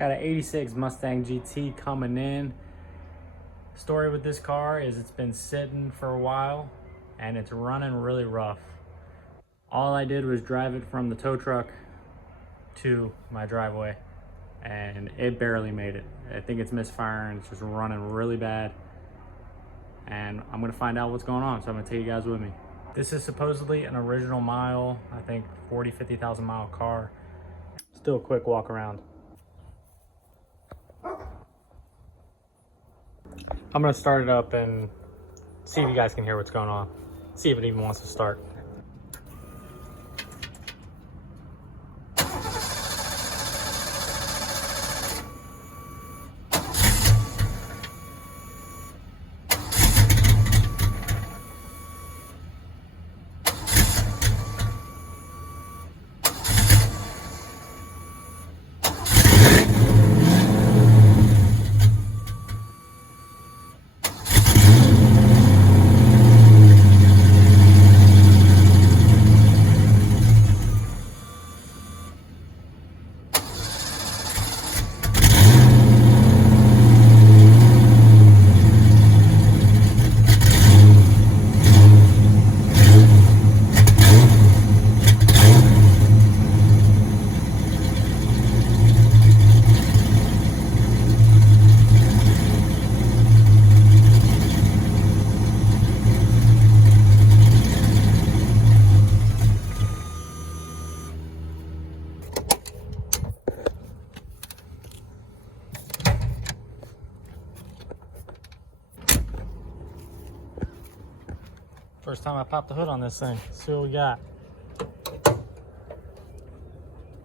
Got an 86 Mustang GT coming in. Story with this car is it's been sitting for a while and it's running really rough. All I did was drive it from the tow truck to my driveway and it barely made it. I think it's misfiring, it's just running really bad. And I'm gonna find out what's going on, so I'm gonna take you guys with me. This is supposedly an original mile, I think 50,000 mile car. Still a quick walk around. I'm gonna start it up and see if you guys can hear what's going on. See if it even wants to start. First time I popped the hood on this thing. Let's see what we got.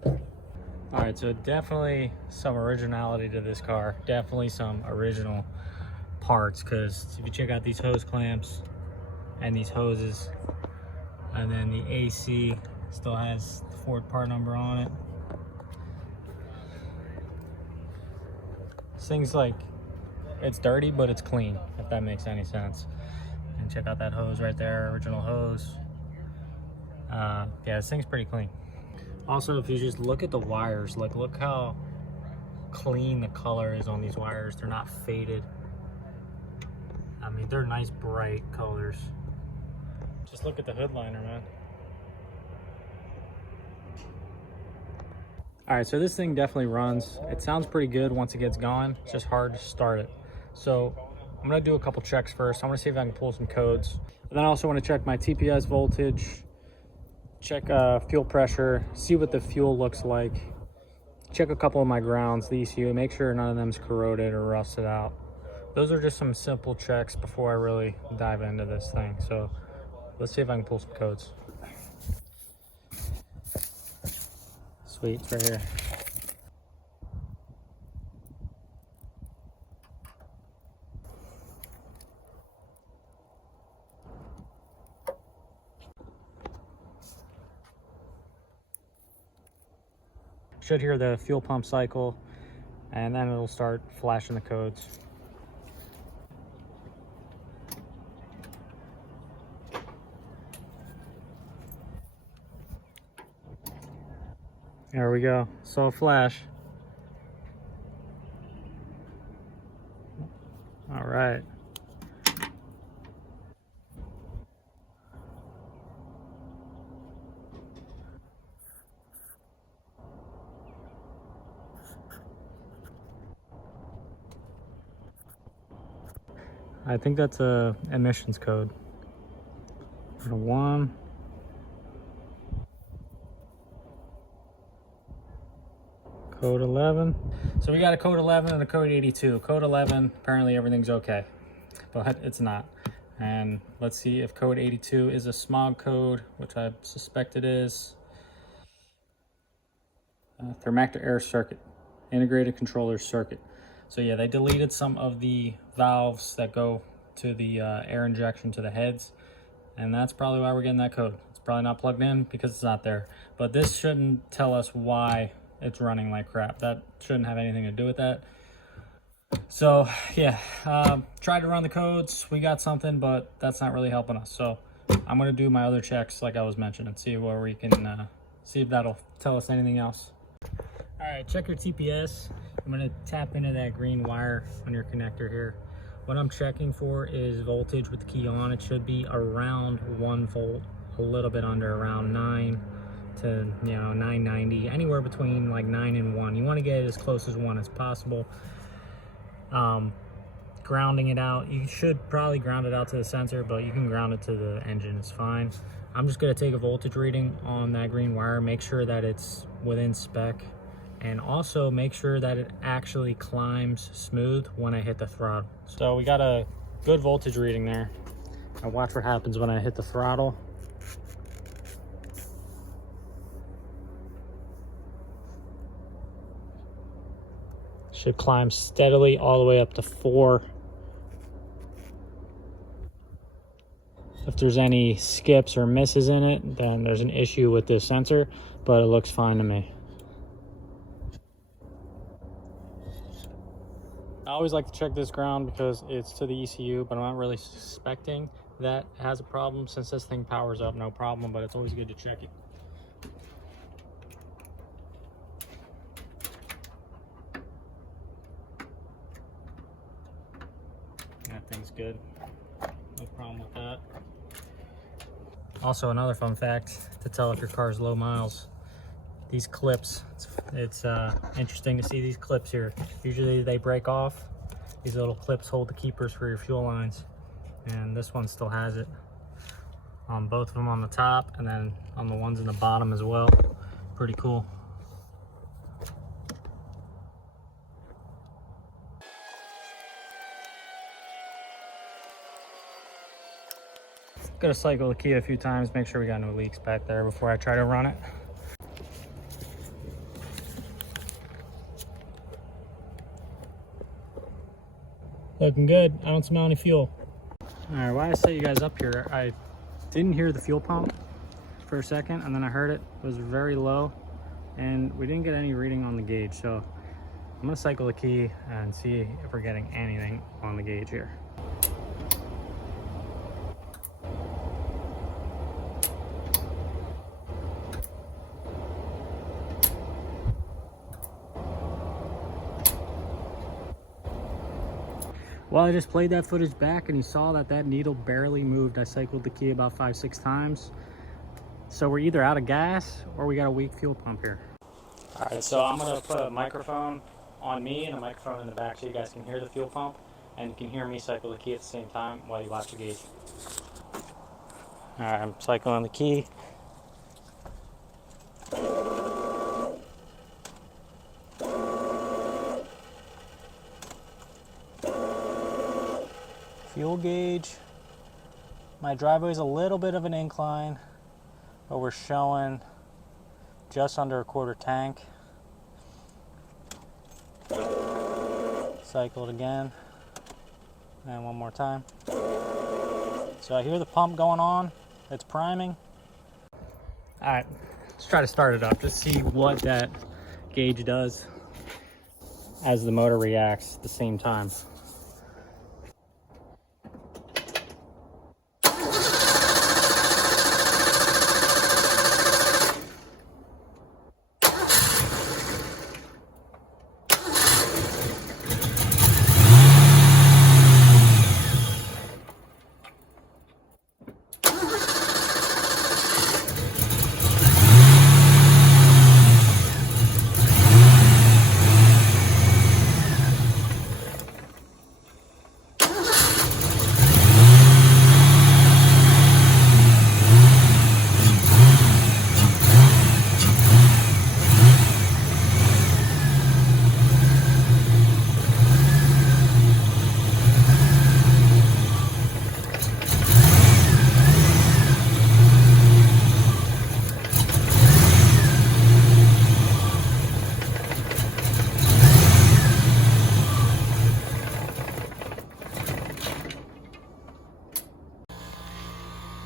All right, so definitely some originality to this car. Definitely some original parts, because if you check out these hose clamps and these hoses, and then the AC still has the Ford part number on it. This thing's like, it's dirty, but it's clean, if that makes any sense. And check out that hose right there, original hose. Yeah, this thing's pretty clean. Also, if you just look at the wires, like look how clean the color is on these wires. They're not faded. I mean, they're nice bright colors. Just look at the hood liner, man. All right, so this thing definitely runs. It sounds pretty good once it gets going. It's just hard to start it. So I'm gonna do a couple checks first. I wanna see if I can pull some codes. And then I also wanna check my TPS voltage, check fuel pressure, see what the fuel looks like, check a couple of my grounds, the ECU, make sure none of them's corroded or rusted out. Those are just some simple checks before I really dive into this thing. So let's see if I can pull some codes. Sweet, it's right here. Should hear the fuel pump cycle, and then it'll start flashing the codes. There we go, saw a flash. All right. I think that's a emissions code. One. Code 11. So we got a code 11 and a code 82. Code 11, apparently everything's okay, but it's not. And let's see if code 82 is a smog code, which I suspect it is. Thermactor air circuit, integrated controller circuit. So yeah, they deleted some of the valves that go to the air injection to the heads, and that's probably why we're getting that code. It's probably not plugged in because it's not there. But this shouldn't tell us why it's running like crap. That shouldn't have anything to do with that. So yeah, tried to run the codes. We got something, but that's not really helping us. So I'm gonna do my other checks like I was mentioning, see where we can see if that'll tell us anything else. All right, check your TPS. I'm gonna tap into that green wire on your connector here. What I'm checking for is voltage with the key on. It should be around 1 volt, a little bit under, around 9 to 990, anywhere between like 9 and 1. You want to get it as close as 1 as possible. Grounding it out, you should probably ground it out to the sensor, but you can ground it to the engine, it's fine. I'm just going to take a voltage reading on that green wire, make sure that it's within spec, and also make sure that it actually climbs smooth when I hit the throttle. So we got a good voltage reading there. Now watch what happens when I hit the throttle. Should climb steadily all the way up to 4. If there's any skips or misses in it, then there's an issue with this sensor, but it looks fine to me. I always like to check this ground because it's to the ECU, but I'm not really suspecting that it has a problem. Since this thing powers up, no problem, but it's always good to check it. That thing's good. No problem with that. Also, another fun fact to tell if your car is low miles, these clips, it's interesting to see these clips here. Usually they break off. These little clips hold the keepers for your fuel lines, and this one still has it on both of them on the top, and then on the ones in the bottom as well. Pretty cool. Gotta cycle the key a few times, make sure we got no leaks back there before I try to run it. Looking good. I don't smell any fuel. All right, while I set you guys up here, I didn't hear the fuel pump for a second, and then I heard it. It was very low, and we didn't get any reading on the gauge. So I'm gonna cycle the key and see if we're getting anything on the gauge here. Well, I just played that footage back and you saw that that needle barely moved. I cycled the key about 5-6 times. So we're either out of gas or we got a weak fuel pump here. All right, so I'm gonna put a microphone on me and a microphone in the back so you guys can hear the fuel pump and you can hear me cycle the key at the same time while you watch the gauge. All right, I'm cycling the key. Fuel gauge, my driveway is a little bit of an incline, but we're showing just under a quarter tank. Cycle it again, and one more time. So I hear the pump going on, it's priming. All right, let's try to start it up, just see what that gauge does as the motor reacts at the same time.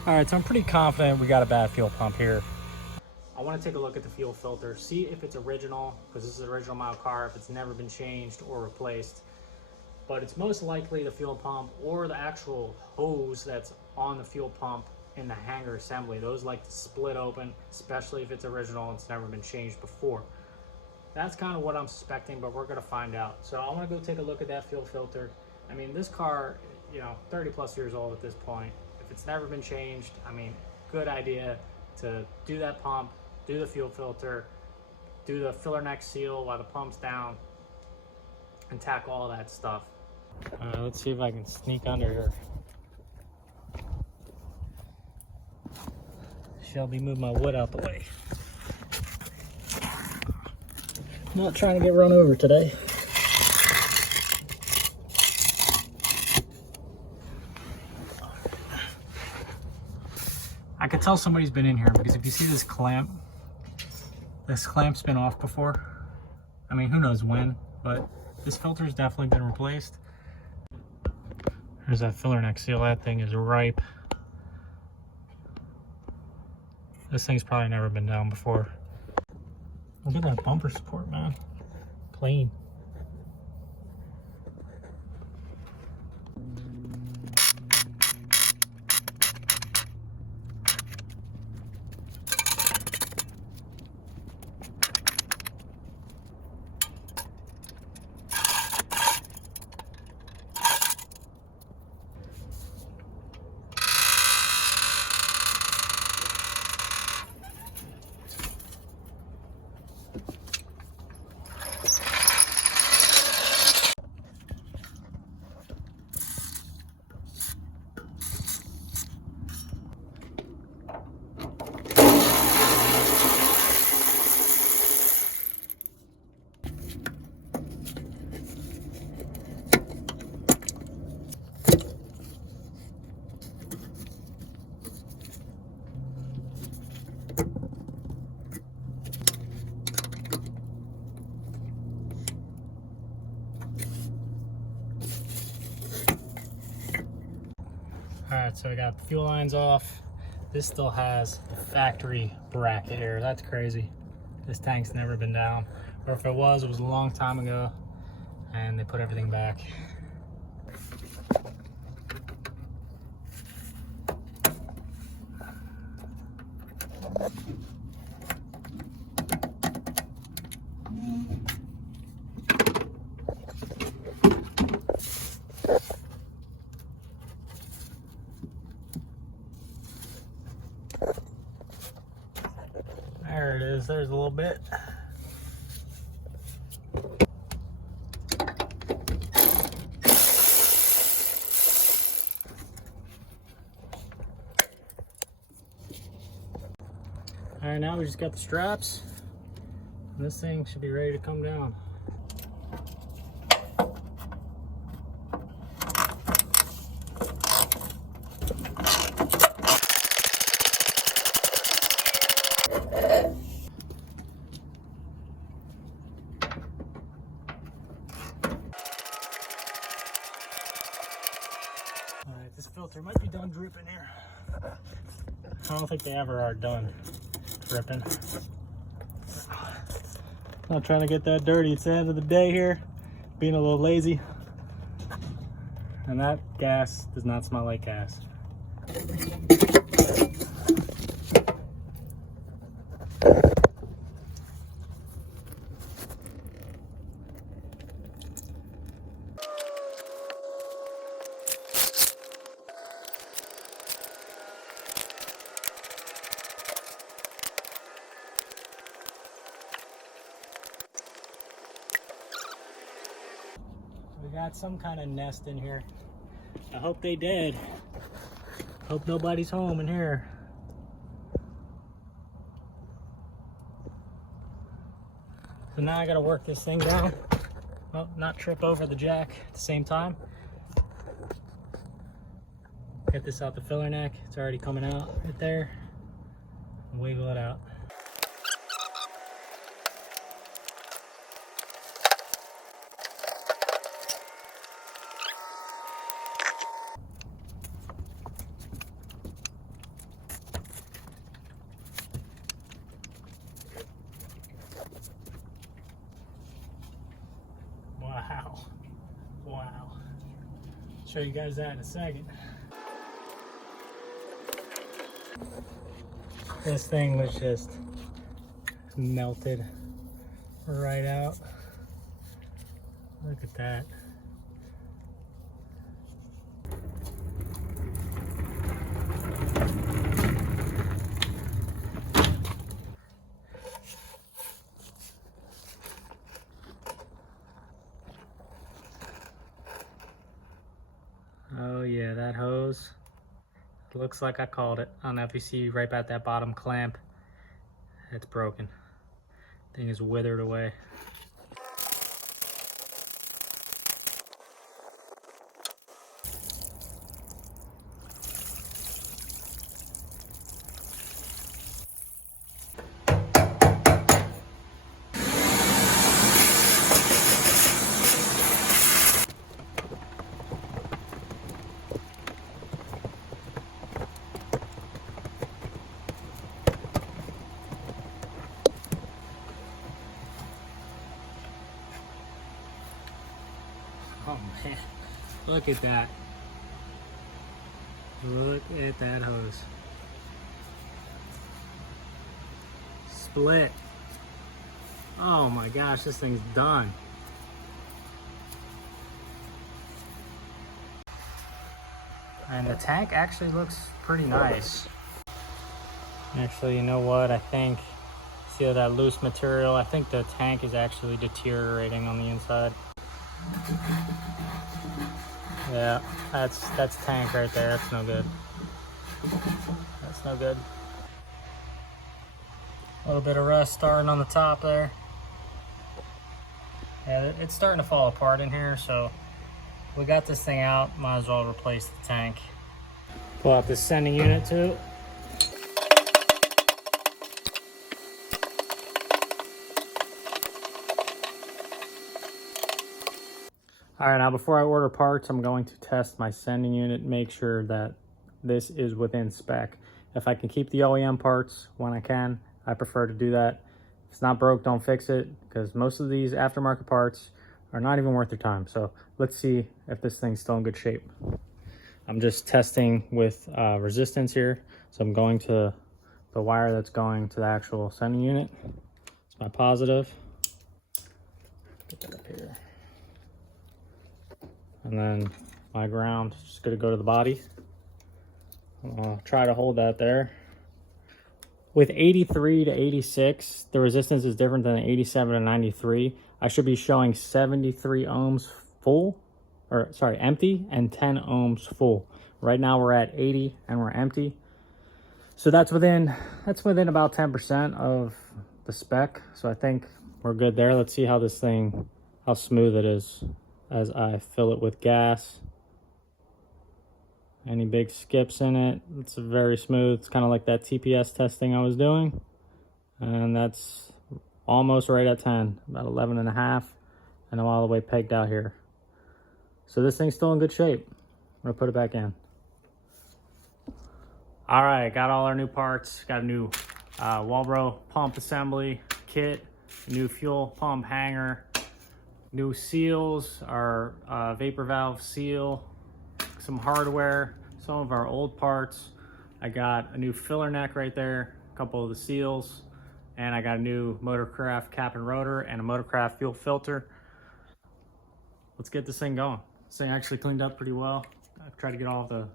All right, so I'm pretty confident we got a bad fuel pump here. I want to take a look at the fuel filter, see if it's original, because this is an original model car, if it's never been changed or replaced. But it's most likely the fuel pump or the actual hose that's on the fuel pump in the hanger assembly. Those like to split open, especially if it's original and it's never been changed before. that's kind of what I'm suspecting, but we're gonna find out. So I wanna go take a look at that fuel filter. I mean, this car, you know, 30 plus years old at this point. If it's never been changed, I mean, good idea to do that pump, do the fuel filter, do the filler neck seal while the pump's down, and tackle all that stuff. Let's see if I can sneak under here. Shelby, move my wood out the way. I'm not trying to get run over today. I could tell somebody's been in here because if you see this clamp's been off before. I mean, who knows when, but this filter's definitely been replaced. There's that filler neck seal. That thing is ripe. This thing's probably never been down before. Look at that bumper support, man. Clean. All right, so we got the fuel lines off. This still has factory bracket here. That's crazy. This tank's never been down. Or if it was a long time ago and they put everything back. There it is, there's a little bit. All right, now we just got the straps. And this thing should be ready to come down. Alright, this filter might be done dripping here. I don't think they ever are done dripping. Not trying to get that dirty. It's the end of the day here. Being a little lazy. And that gas does not smell like gas. We got some kind of nest in here. I hope they did. Hope nobody's home in here. So now I gotta work this thing down. Well, not trip over the jack at the same time. Get this out the filler neck. It's already coming out right there. Wiggle it out. Wow. Wow. Show you guys that in a second. This thing was just melted right out. Look at that. Oh yeah, that hose. Looks like I called it. I don't know if you see right at that bottom clamp. It's broken. Thing is withered away. Oh man, look at that. Look at that hose. Split. Oh my gosh, this thing's done. And the tank actually looks pretty nice. Actually, you know what? I think, see all that loose material? I think the tank is actually deteriorating on the inside. Yeah, that's tank right there. That's no good. That's no good. A little bit of rust starting on the top there. Yeah, it's starting to fall apart in here, so we got this thing out. Might as well replace the tank. Pull out this sending unit too. All right, now before I order parts, I'm going to test my sending unit, make sure that this is within spec. If I can keep the OEM parts when I can, I prefer to do that. If it's not broke, don't fix it, because most of these aftermarket parts are not even worth their time. So let's see if this thing's still in good shape. I'm just testing with resistance here. So I'm going to the wire that's going to the actual sending unit. It's my positive. Get that up here. And then my ground is just going to go to the body. I'll try to hold that there. With 83 to 86, the resistance is different than 87 to 93. I should be showing 73 ohms full, or sorry, empty, and 10 ohms full. Right now we're at 80 and we're empty. So that's within about 10% of the spec. So I think we're good there. Let's see how this thing, how smooth it is as I fill it with gas. Any big skips in it, it's very smooth. It's kind of like that TPS testing I was doing. And that's almost right at 10, about 11 and a half. And I'm all the way pegged out here. So this thing's still in good shape. I'm gonna put it back in. All right, got all our new parts. Got a new Walbro pump assembly kit, a new fuel pump hanger, new seals, our vapor valve seal, some hardware, some of our old parts. I got a new filler neck right there, a couple of the seals, and I got a new Motorcraft cap and rotor and a Motorcraft fuel filter. Let's get this thing going. This thing actually cleaned up pretty well. I've tried to get all the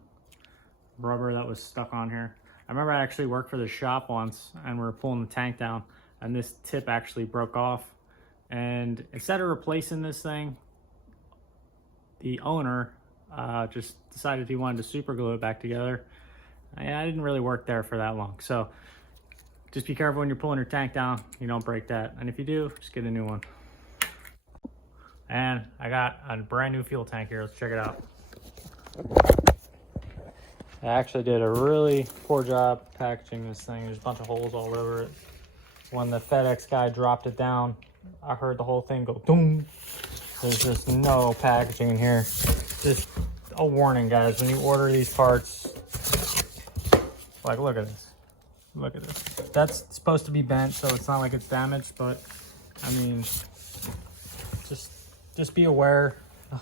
rubber that was stuck on here. I remember I actually worked for the shop once and we were pulling the tank down and this tip actually broke off. And instead of replacing this thing, the owner just decided he wanted to super glue it back together. I didn't really work there for that long. So just be careful when you're pulling your tank down, you don't break that. And if you do, just get a new one. And I got a brand new fuel tank here. Let's check it out. I actually did a really poor job packaging this thing. There's a bunch of holes all over it. When the FedEx guy dropped it down, I heard the whole thing go boom. There's just no packaging in here. Just a warning, guys, when you order these parts, like, look at this. Look at this. That's supposed to be bent, so it's not like it's damaged, but I mean, just be aware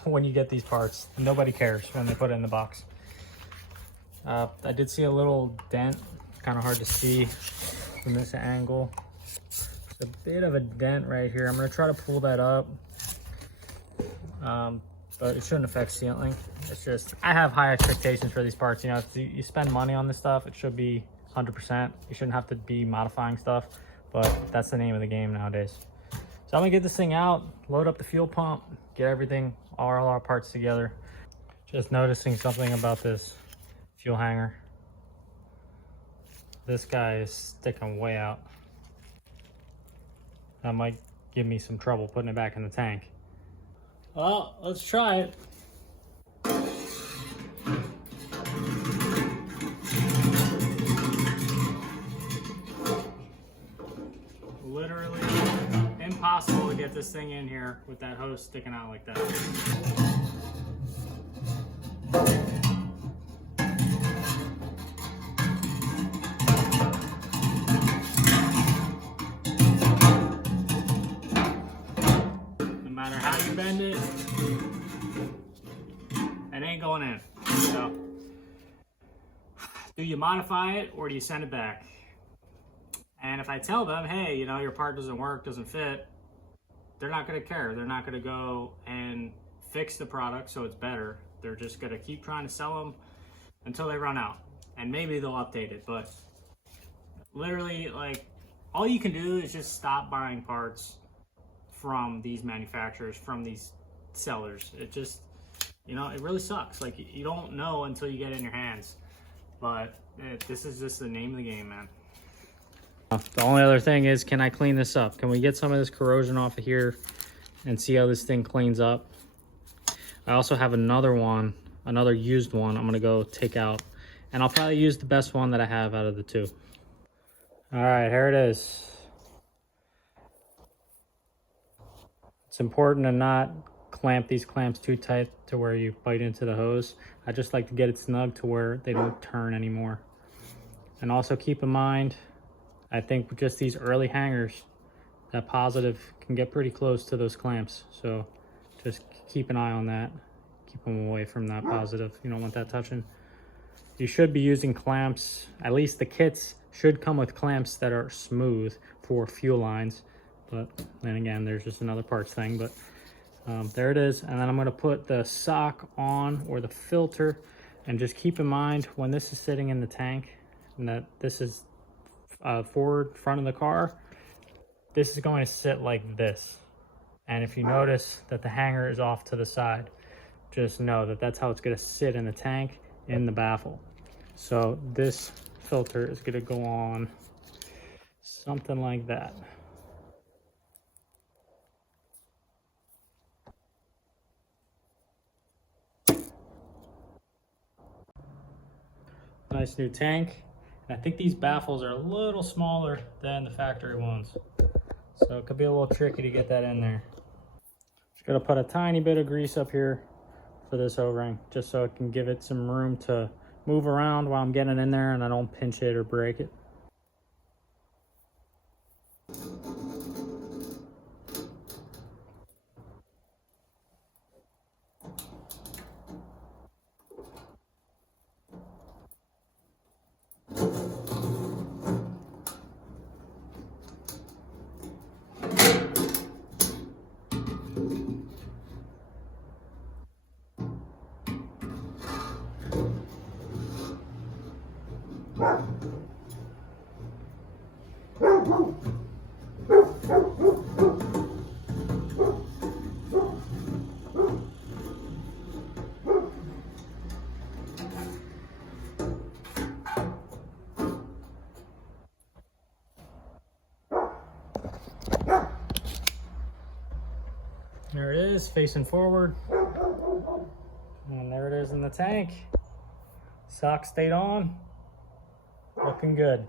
when you get these parts. Nobody cares when they put it in the box. I did see a little dent, kind of hard to see from this angle. So a bit of a dent right here. I'm gonna try to pull that up, but it shouldn't affect sealing. It's just, I have high expectations for these parts. You know, if you spend money on this stuff, it should be 100%. You shouldn't have to be modifying stuff, but that's the name of the game nowadays. So I'm gonna get this thing out, load up the fuel pump, get everything, all our parts together. Just noticing something about this fuel hanger. This guy is sticking way out. That might give me some trouble putting it back in the tank. Well, let's try it. Literally impossible to get this thing in here with that hose sticking out like that. No matter how you bend it, it ain't going in. So, do you modify it or do you send it back? And if I tell them, hey, you know, your part doesn't work, doesn't fit, they're not gonna care. They're not gonna go and fix the product so it's better. They're just gonna keep trying to sell them until they run out. And maybe they'll update it, but literally, like, all you can do is just stop buying parts from these manufacturers, from these sellers. It just, you know, it really sucks. Like, you don't know until you get it in your hands. But this is just the name of the game, man. The only other thing is, can I clean this up? Can we get some of this corrosion off of here and see how this thing cleans up? I also have another one, another used one I'm gonna go take out. And I'll probably use the best one that I have out of the two. All right, here it is. It's important to not clamp these clamps too tight to where you bite into the hose. I just like to get it snug to where they don't turn anymore. And also keep in mind, I think with just these early hangers, that positive can get pretty close to those clamps. So just keep an eye on that. Keep them away from that positive. You don't want that touching. You should be using clamps, at least the kits should come with clamps that are smooth for fuel lines. But then again, there's just another parts thing. But there it is. And then I'm gonna put the sock on, or the filter. And just keep in mind when this is sitting in the tank, and that this is forward front of the car, this is going to sit like this. And if you notice that the hanger is off to the side, just know that that's how it's going to sit in the tank, in the baffle. So this filter is going to go on something like that. Nice new tank. I think these baffles are a little smaller than the factory ones, so it could be a little tricky to get that in there. Just gonna put a tiny bit of grease up here for this O-ring, just so it can give it some room to move around while I'm getting it in there and I don't pinch it or break it. There it is, facing forward. And there it is in the tank. Sock stayed on. Looking good.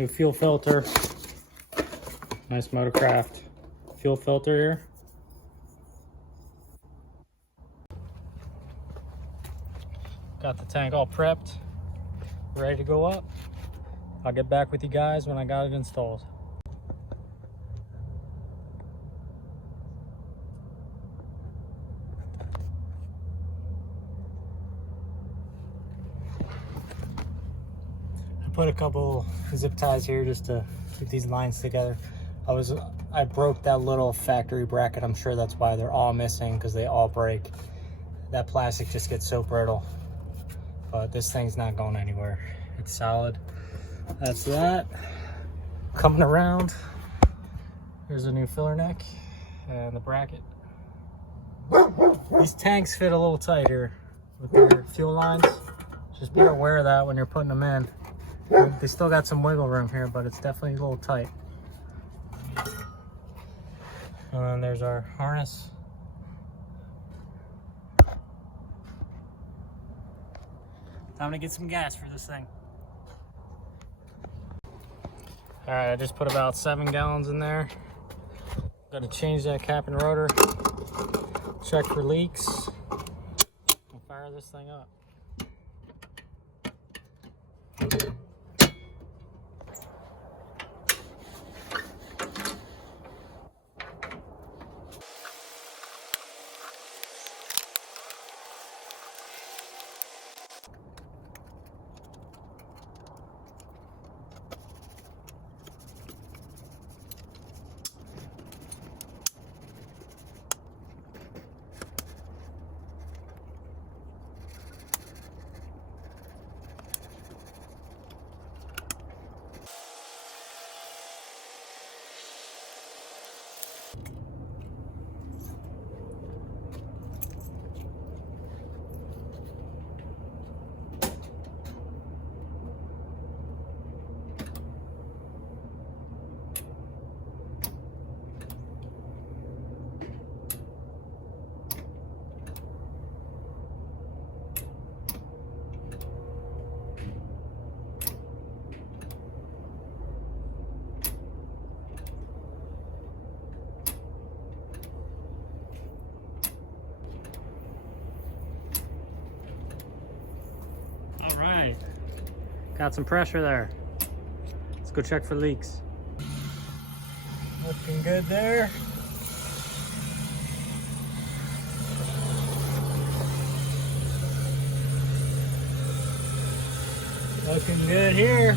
New fuel filter. Nice Motorcraft fuel filter here. Got the tank all prepped, ready to go up. I'll get back with you guys when I got it installed. I put a couple zip ties here just to keep these lines together. I broke that little factory bracket. I'm sure that's why they're all missing, because they all break. That plastic just gets so brittle. But this thing's not going anywhere. It's solid. That's that. Coming around, here's a new filler neck and the bracket. These tanks fit a little tight here with their fuel lines. Just be aware of that when you're putting them in. They still got some wiggle room here, but it's definitely a little tight. And then there's our harness. Time to get some gas for this thing. All right, I just put about 7 gallons in there. Got to change that cap and rotor, check for leaks, and fire this thing up. Right, got some pressure there. Let's go check for leaks. Looking good there. Looking good here.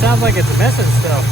Sounds like it's missing still.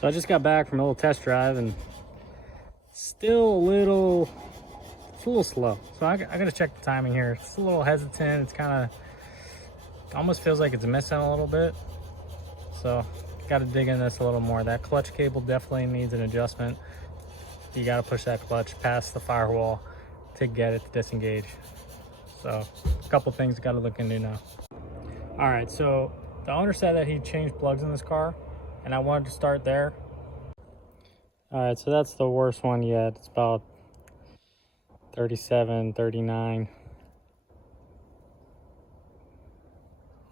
So I just got back from a little test drive and still it's a little slow. So I gotta check the timing here. It's a little hesitant. It's kind of, almost feels like it's missing a little bit. So gotta dig in this a little more. That clutch cable definitely needs an adjustment. You gotta push that clutch past the firewall to get it to disengage. So a couple things gotta look into now. All right, so the owner said that he changed plugs in this car, and I wanted to start there. All right, so that's the worst one yet. It's about 37, 39.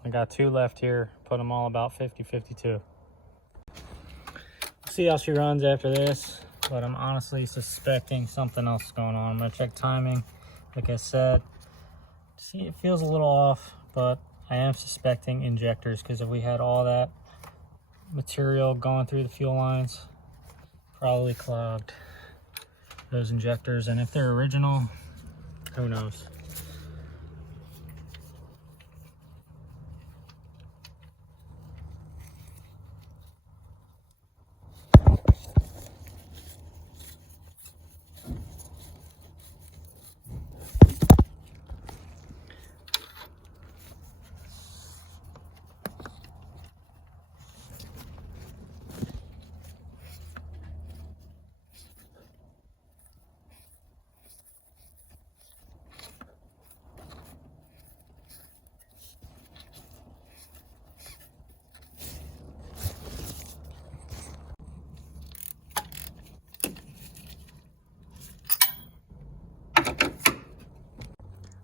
I got 2 left here. Put them all about 50, 52. See how she runs after this, but I'm honestly suspecting something else is going on. I'm gonna check timing. Like I said, see, it feels a little off, but I am suspecting injectors, because if we had all that material going through the fuel lines, probably clogged those injectors. And if they're original, who knows?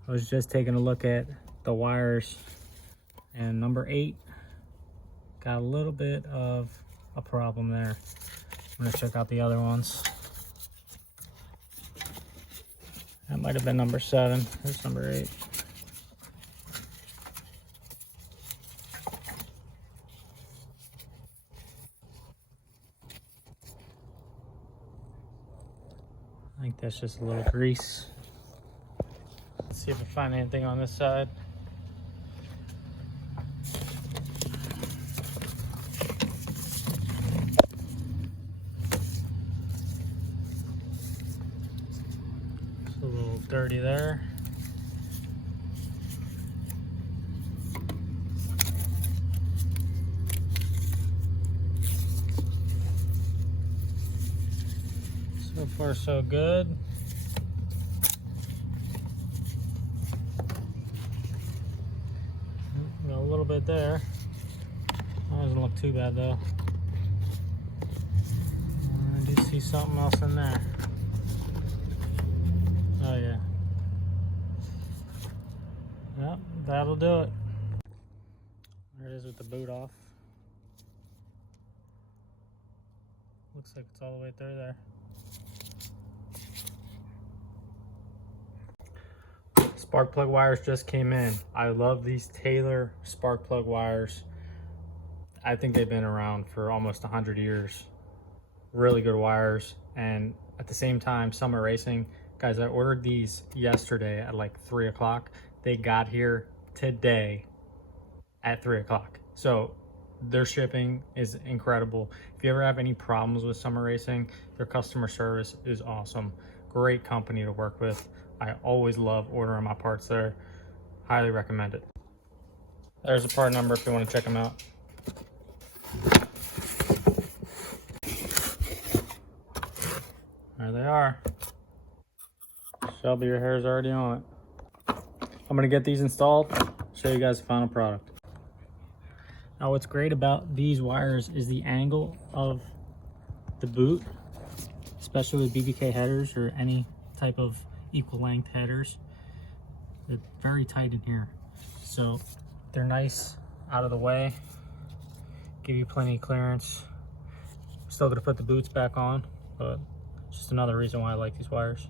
I was just taking a look at the wires, and number 8 got a little bit of a problem there. I'm gonna check out the other ones. That might have been number 7. Here's number 8. I think that's just a little grease. Let's see if I find anything on this side. It's a little dirty there. So far, so good. Got a little bit there. That doesn't look too bad though. I do see something else in there. Oh yeah. Yep, that'll do it. There it is with the boot off. Looks like it's all the way through there. Spark plug wires just came in. I love these Taylor spark plug wires. I think they've been around for almost 100 years. Really good wires. And at the same time, Summer Racing, guys, I ordered these yesterday at like 3 o'clock. They got here today at 3 o'clock. So their shipping is incredible. If you ever have any problems with Summer Racing, their customer service is awesome. Great company to work with. I always love ordering my parts there. Highly recommend it. There's a part number if you want to check them out. There they are. Shelby, your hair is already on it. I'm gonna get these installed, show you guys the final product. Now what's great about these wires is the angle of the boot, especially with BBK headers or any type of equal length headers. They're very tight in here, so they're nice out of the way, give you plenty of clearance. Still gonna put the boots back on, but it's just another reason why I like these wires.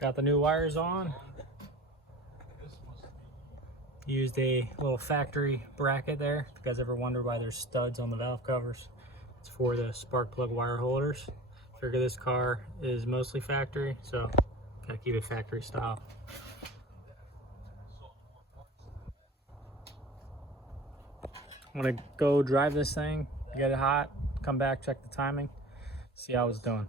Got the new wires on. Used a little factory bracket there. If you guys ever wonder why there's studs on the valve covers, it's for the spark plug wire holders. Figure this car is mostly factory, so gotta keep it factory style. I'm gonna go drive this thing, get it hot, come back, check the timing, see how it's doing.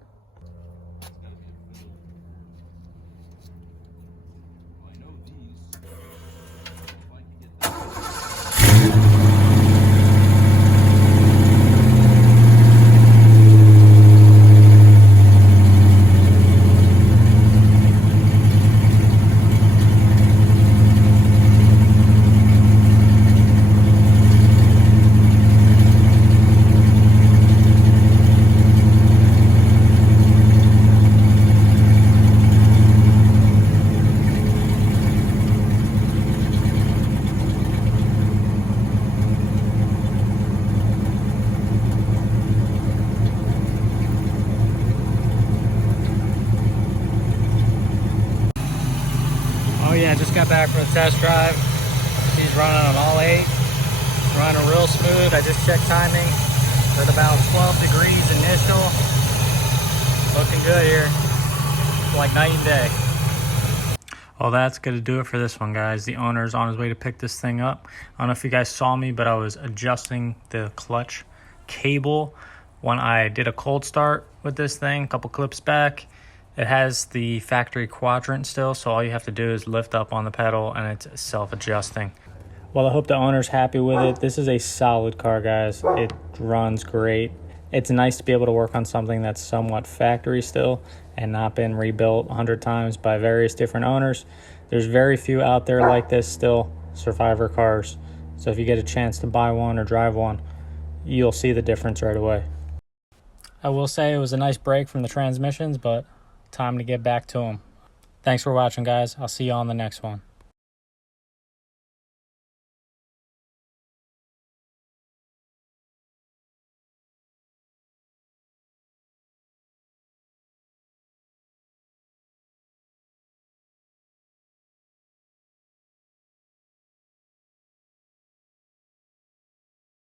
Oh yeah, just got back from the test drive. She's running on all 8. Running real smooth. I just checked timing. We're at about 12 degrees initial. Looking good here. It's like night and day. Well, that's gonna do it for this one, guys. The owner's on his way to pick this thing up. I don't know if you guys saw me, but I was adjusting the clutch cable when I did a cold start with this thing a couple clips back. It has the factory quadrant still, so all you have to do is lift up on the pedal and it's self-adjusting. Well, I hope the owner's happy with it. This is a solid car, guys. It runs great. It's nice to be able to work on something that's somewhat factory still and not been rebuilt 100 times by various different owners. There's very few out there like this still, survivor cars. So if you get a chance to buy one or drive one, you'll see the difference right away. I will say it was a nice break from the transmissions, but time to get back to them. Thanks for watching, guys. I'll see you on the next one.